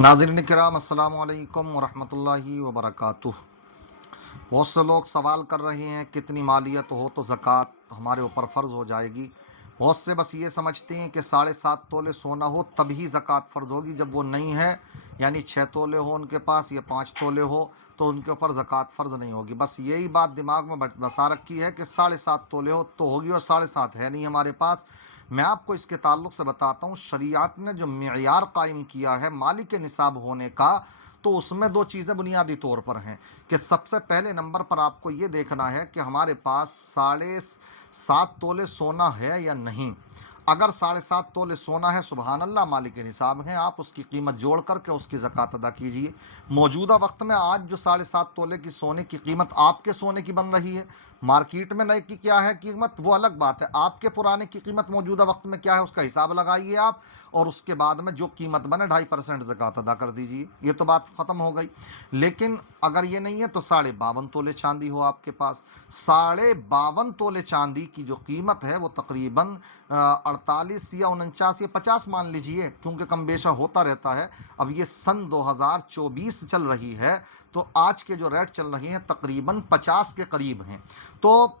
नाज़रीन किराम अस्सलाम वालेकुम वरहमतुल्लाहि वबरकातुह। बहुत से लोग सवाल कर रहे हैं कितनी मालियत हो तो ज़कात हमारे ऊपर फ़र्ज़ हो जाएगी। बहुत से बस ये समझते हैं कि 7.5 तोले सोना हो तभी ज़कात फ़र्ज़ होगी, जब वो नहीं है यानी 6 तोले हो उनके पास या 5 तोले हो तो उनके ऊपर ज़कात फ़र्ज़ नहीं होगी। बस यही बात दिमाग में बसा रखी है कि 7.5 तोले हो तो होगी और 7.5 है नहीं हमारे पास। मैं आपको इसके ताल्लुक़ से बताता हूँ, शरीयत ने जो मेयार कायम किया है मालिक निसाब होने का, तो उसमें दो चीज़ें बुनियादी तौर पर हैं कि सबसे पहले नंबर पर आपको ये देखना है कि हमारे पास 7.5 तोले सोना है या नहीं। अगर 7.5 तोले सोना है, सुबहान अल्लाह, मालिक निसाब हैं, आप उसकी कीमत जोड़ करके उसकी ज़कात अदा कीजिए। मौजूदा वक्त में आज जो 7.5 तोले की सोने की कीमत आपके सोने की बन रही है, मार्केट में नए की क्या है कीमत वो अलग बात है, आपके पुराने की कीमत मौजूदा वक्त में क्या है उसका हिसाब लगाइए आप, और उसके बाद में जो कीमत बने 2.5% ज़कात अदा कर दीजिए। ये तो बात ख़त्म हो गई। लेकिन अगर ये नहीं है तो 52.5 तोले चांदी हो आपके पास। 52.5 तोले चांदी की जो कीमत है वो तकरीबन 48 या 49 या 50 मान लीजिए, क्योंकि कम बेशा होता रहता है। अब ये सन 2024 चल रही है तो आज के जो रेट चल रहे हैं तकरीबन 50 के करीब हैं। तो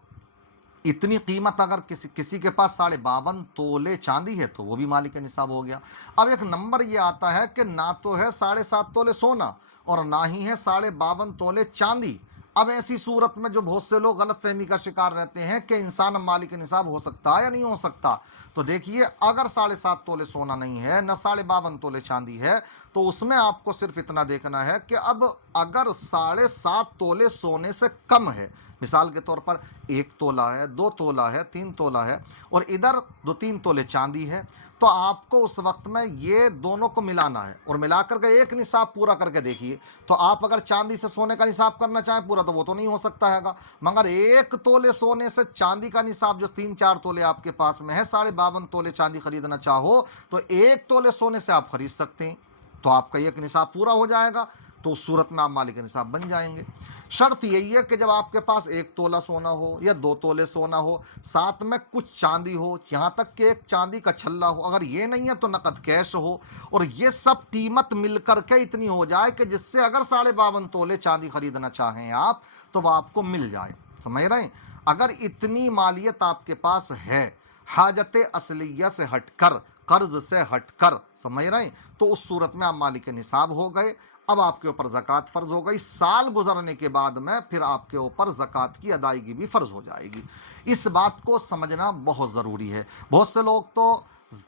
इतनी कीमत अगर किसी किसी के पास 52.5 तोले चांदी है तो वो भी मालिक निसाब हो गया। अब एक नंबर ये आता है कि ना तो है 7.5 तोले सोना और ना ही है 52.5 तोले चांदी। अब ऐसी सूरत में जो बहुत से लोग गलत फहमी का शिकार रहते हैं कि इंसान मालिक निसाब हो सकता है या नहीं हो सकता, तो देखिए, अगर 7.5 तोले सोना नहीं है न 52.5 तोले चांदी है तो उसमें आपको सिर्फ इतना देखना है कि अब अगर 7.5 तोले सोने से कम है, मिसाल के तौर पर 1 तोला है, 2 तोला है, 3 तोला है और इधर 2-3 तोले चांदी है, तो आपको उस वक्त में ये दोनों को मिलाना है और मिलाकर के एक निसाब पूरा करके देखिए। तो आप अगर चांदी से सोने का निसाब करना चाहें पूरा तो वो तो नहीं हो सकता हैगा, मगर 1 तोले सोने से चांदी का निसाब जो 3-4 तोले आपके पास में है, 52.5 तोले चांदी खरीदना चाहो तो 1 तोले सोने से आप खरीद सकते हैं, तो आपका एक निसाब पूरा हो जाएगा। तो उस सूरत में आप मालिक निसाब बन जाएंगे। शर्त यही है कि जब आपके पास 1 तोला सोना हो या 2 तोले सोना हो, साथ में कुछ चांदी हो, यहाँ तक कि एक चांदी का छल्ला हो, अगर ये नहीं है तो नकद कैश हो, और ये सब कीमत मिलकर के इतनी हो जाए कि जिससे अगर 52.5 तोले चांदी खरीदना चाहें आप तो वह आपको मिल जाए। समझ रहे हैं? अगर इतनी मालियत आपके पास है, हाजत असलिया से हटकर, कर्ज से हटकर, समझ रहे हैं, तो उस सूरत में आप मालिक निसाब हो गए। अब आपके ऊपर ज़कात फ़र्ज़ हो गई। साल गुजरने के बाद में फिर आपके ऊपर ज़कात की अदायगी भी फ़र्ज़ हो जाएगी। इस बात को समझना बहुत ज़रूरी है। बहुत से लोग तो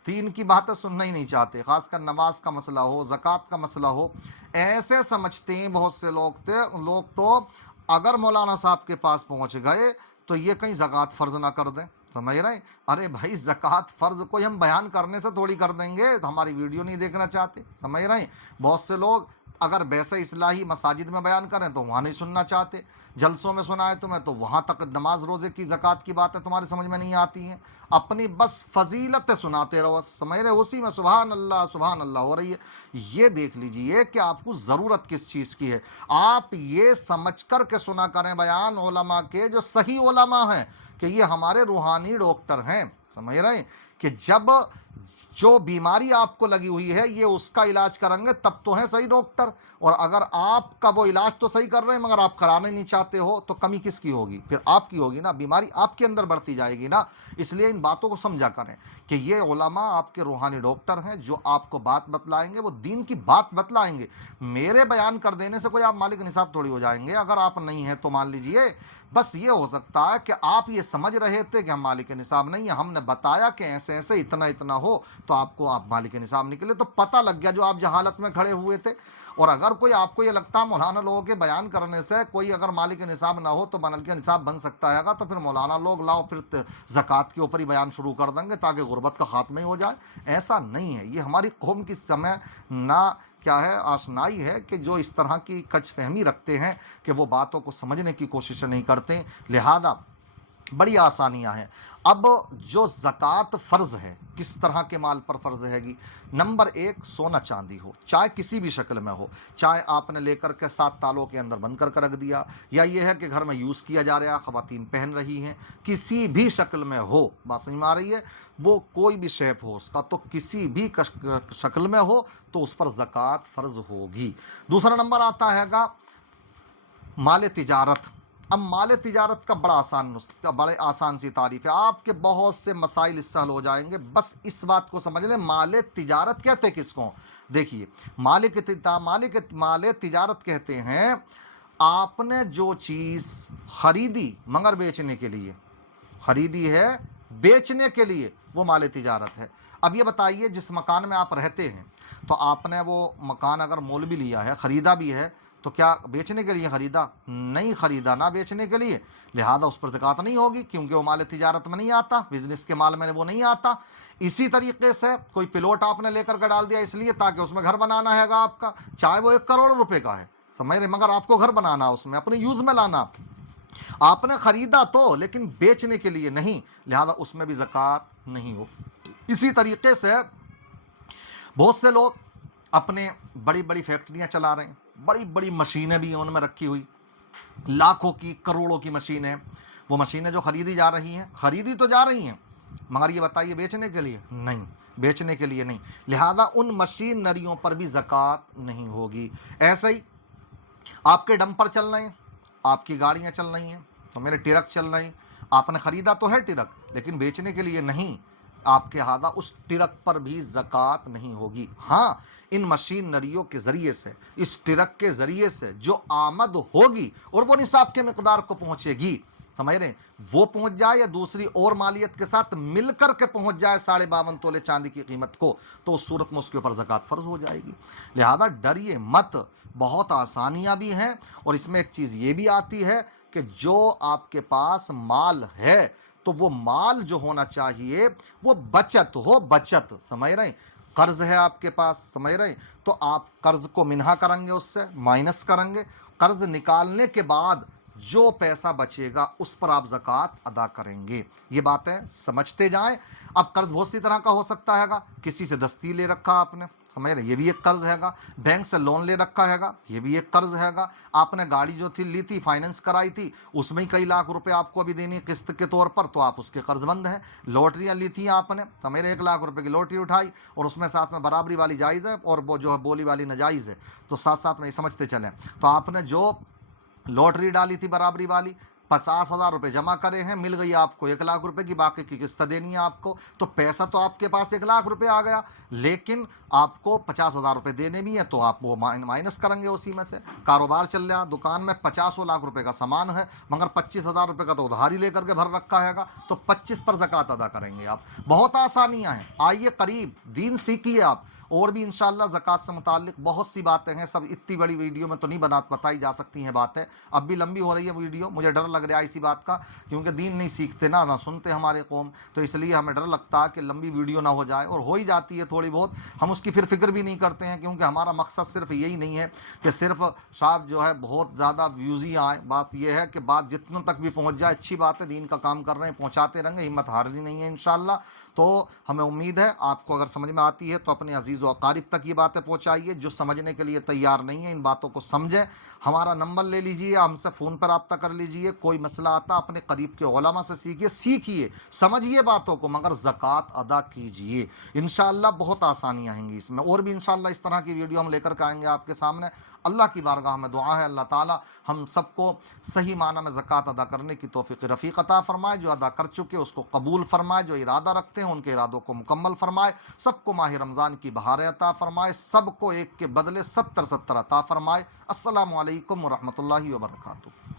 दीन की बातें सुनना ही नहीं चाहते, ख़ासकर नमाज का मसला हो, ज़कात का मसला हो, ऐसे समझते हैं बहुत से लोग तो अगर मौलाना साहब के पास पहुँच गए तो ये कहीं ज़कात फ़र्ज़ ना कर दें। समझ रहे हैं? अरे भाई, ज़कात फ़र्ज़ कोई हम बयान करने से थोड़ी कर देंगे, तो हमारी वीडियो नहीं देखना चाहते। समझ रहे हैं? बहुत से लोग अगर वैसे इस्लाही मसाजिद में बयान करें तो वहाँ नहीं सुनना चाहते, जलसों में सुनाए तुम्हें तो वहाँ तक नमाज रोज़े की ज़कात की बातें तुम्हारी समझ में नहीं आती हैं, अपनी बस फजीलतें सुनाते रहो। समझ रहे, उसी में सुभान अल्लाह हो रही है। ये देख लीजिए कि आपको ज़रूरत किस चीज़ की है। आप ये समझ कर के सुना करें बयान उलमा के, जो सही उलमा हैं, कि ये हमारे रूहानी डॉक्टर हैं। समझ रहे हैं कि जब जो बीमारी आपको लगी हुई है ये उसका इलाज करेंगे तब तो है सही डॉक्टर, और अगर आपका वो इलाज तो सही कर रहे हैं मगर आप कराने नहीं चाहते हो तो कमी किसकी होगी? फिर आपकी होगी ना, बीमारी आपके अंदर बढ़ती जाएगी ना। इसलिए इन बातों को समझा करें कि ये उलमा आपके रूहानी डॉक्टर हैं, जो आपको बात बतलाएंगे वो दीन की बात बतलाएंगे। मेरे बयान कर देने से कोई आप मालिक निसाब थोड़ी हो जाएंगे। अगर आप नहीं है तो मान लीजिए, बस ये हो सकता है कि आप ये समझ रहे थे कि हम मालिक निसाब नहीं है, हमने बताया कि ऐसे ऐसे इतना इतना हो तो आपको आप मालिक निसाब निकले, तो पता लग गया जो आप जहालत में खड़े हुए थे। और अगर कोई आपको ये लगता है मौलाना लोगों के बयान करने से कोई अगर मालिक निसाब ना हो तो मालिक निसाब बन सकता है, तो फिर मौलाना लोग लाओ फिर ज़कात के ऊपर ही बयान शुरू कर देंगे ताकि गुर्बत का खात्मा ही हो जाए। ऐसा नहीं है। ये हमारी कौम की समय ना क्या है, आशनाई है कि जो इस तरह की कच फहमी रखते हैं कि वो बातों को समझने की कोशिश नहीं करते। लिहाजा बड़ी आसानियां हैं। अब जो ज़कात फ़र्ज़ है, किस तरह के माल पर फ़र्ज़ हैगी? नंबर एक, सोना चांदी हो, चाहे किसी भी शक्ल में हो, चाहे आपने लेकर के 7 तालों के अंदर बंद कर रख दिया, या ये है कि घर में यूज़ किया जा रहा है, ख़वातीन पहन रही हैं, किसी भी शक्ल में हो, बात समझ में आ रही है? वो कोई भी शेप हो उसका, तो किसी भी शक्ल में हो तो उस पर ज़कात फ़र्ज़ होगी। दूसरा नंबर आता हैगा माल तिजारत। अब माल तिजारत का बड़े आसान सी तारीफ है, आपके बहुत से मसाइल इससे हल हो जाएंगे। बस इस बात को समझ लें, माल तिजारत कहते किसको? देखिए, माल तिजारत कहते हैं आपने जो चीज़ खरीदी मगर बेचने के लिए, खरीदी है बेचने के लिए, वो माल तिजारत है। अब ये बताइए, जिस मकान में आप रहते हैं, तो आपने वो मकान अगर मोल भी लिया है, ख़रीदा भी है, तो क्या बेचने के लिए ख़रीदा? नहीं ख़रीदा, ना बेचने के लिए, लिहाजा उस पर ज़कात नहीं होगी, क्योंकि वो माल तिजारत में नहीं आता, बिज़नेस के माल में वो नहीं आता। इसी तरीके से कोई प्लॉट आपने लेकर के डाल दिया इसलिए ताकि उसमें घर बनाना है आपका, चाहे वो 1 करोड़ रुपए का है, समझ रहे, मगर आपको घर बनाना, उसमें अपने यूज़ में लाना। आपने खरीदा तो, लेकिन बेचने के लिए नहीं, लिहाजा उसमें भी ज़कात नहीं हो। इसी तरीके से बहुत से लोग अपने बड़ी बड़ी फैक्ट्रियां चला रहे हैं, बड़ी बड़ी मशीनें भी हैं उनमें रखी हुई, लाखों की करोड़ों की मशीनें। वो मशीनें जो खरीदी जा रही हैं, खरीदी तो जा रही हैं, मगर ये बताइए बेचने के लिए नहीं, बेचने के लिए नहीं, लिहाजा उन मशीनरियों पर भी ज़कात नहीं होगी। ऐसे ही आपके डंपर चल रहे हैं, आपकी गाड़ियां चल रही हैं, तो मेरे ट्रक चल रहे हैं, आपने ख़रीदा तो है ट्रक, लेकिन बेचने के लिए नहीं, आपके हादा उस ट्रक पर भी ज़कात नहीं होगी। हाँ, इन मशीनरियों के ज़रिए से, इस ट्रक के ज़रिए से जो आमद होगी और वो निसाब के मिकदार को पहुँचेगी, समझ रहे, वो पहुंच जाए या दूसरी और मालियत के साथ मिलकर के पहुंच जाए 52.5 तोले चांदी की कीमत को, तो उस सूरत में उसके ऊपर ज़कात फ़र्ज हो जाएगी। लिहाजा डरिए मत, बहुत आसानियां भी हैं। और इसमें एक चीज़ ये भी आती है कि जो आपके पास माल है, तो वो माल जो होना चाहिए वो बचत हो, बचत, समझ रहे, कर्ज है आपके पास, समझ रहे, तो आप कर्ज को मिन्हा करेंगे, उससे माइनस करेंगे, कर्ज निकालने के बाद जो पैसा बचेगा उस पर आप ज़कात अदा करेंगे। ये बातें समझते जाएं। अब कर्ज बहुत सी तरह का हो सकता हैगा, किसी से दस्ती ले रखा आपने, समझ रहे, ये भी एक कर्ज हैगा, बैंक से लोन ले रखा हैगा, ये भी एक कर्ज हैगा, आपने गाड़ी जो थी ली थी, फाइनेंस कराई थी, उसमें ही कई लाख रुपए आपको अभी देनी किस्त के तौर पर, तो आप उसके कर्जबंद हैं। लॉटरियां ली थी आपने, तो मेरे 1 लाख रुपए की लॉटरी उठाई और उसमें साथ में बराबरी वाली जायज़ है और वो जो है बोली वाली नाजायज़ है, तो साथ साथ में ये समझते चलें। तो आपने जो लॉटरी डाली थी बराबरी वाली, 50,000 रुपये जमा करे हैं, मिल गई आपको 1 लाख रुपए की, बाकी की किस्त देनी है आपको, तो पैसा तो आपके पास 1 लाख रुपए आ गया, लेकिन आपको 50,000 रुपये देने भी हैं, तो आप वो माइनस करेंगे उसी में से। कारोबार चल रहा, दुकान में 50 लाख रुपए का सामान है, मगर 25,000 रुपये का तो उधारी लेकर के भर रखा हैगा, तो 25 पर ज़कात अदा करेंगे आप। बहुत आसानियाँ हैं, आइए करीब, दीन सीखिए आप। और भी इंशाअल्लाह ज़कात से मुताल्लिक बहुत सी बातें हैं, सब इतनी बड़ी वीडियो में तो नहीं बताई जा सकती हैं बातें, अब भी लंबी हो रही है वीडियो, मुझे डर लग रहा है इसी बात का, क्योंकि दीन नहीं सीखते ना सुनते हमारे कौम, तो इसलिए हमें डर लगता है कि लंबी वीडियो ना हो जाए, और हो ही जाती है थोड़ी बहुत, हम उसकी फिर फिक्र भी नहीं करते हैं, क्योंकि हमारा मकसद सिर्फ यही नहीं है कि सिर्फ साहब जो है बहुत ज़्यादा व्यूज़ ही आए, बात यह है कि बात जितनों तक भी पहुँच जाए अच्छी बात है, दीन का काम कर रहे हैं, पहुँचाते रहेंगे, हिम्मत हारनी नहीं है इंशाअल्लाह। तो हमें उम्मीद है आपको अगर समझ में आती है तो अपने अजीज़ व अकारिब तक ये बातें पहुँचाइए, जो समझने के लिए तैयार नहीं है इन बातों को समझें। हमारा नंबर ले लीजिए, हमसे फ़ोन पर रब्ता कर लीजिए, कोई मसला आता अपने करीब के उलमा से सीखिए, समझिए बातों को, मगर ज़कात अदा कीजिए, इंशाअल्लाह बहुत आसानियाँ आएंगी इसमें। और भी इंशाअल्लाह इस तरह की वीडियो हम लेकर के आएंगे आपके सामने। अल्लाह की बारगाह में दुआ है, अल्लाह ताला हम सबको सही माना में ज़कात अदा करने की तौफ़ीक़ रफ़ीक़ अता फ़रमाए, जो अदा कर चुके उसको कबूल फ़रमाए, जो इरादा रखते हैं उनके इरादों को मुकम्मल फ़रमाए, सबको माह रमज़ान की बहारें अता फ़रमाए, सबको एक के बदले 70 अता फ़रमाए। अस्सलामु अलैकुम व रहमतुल्लाहि व बरकातुहू।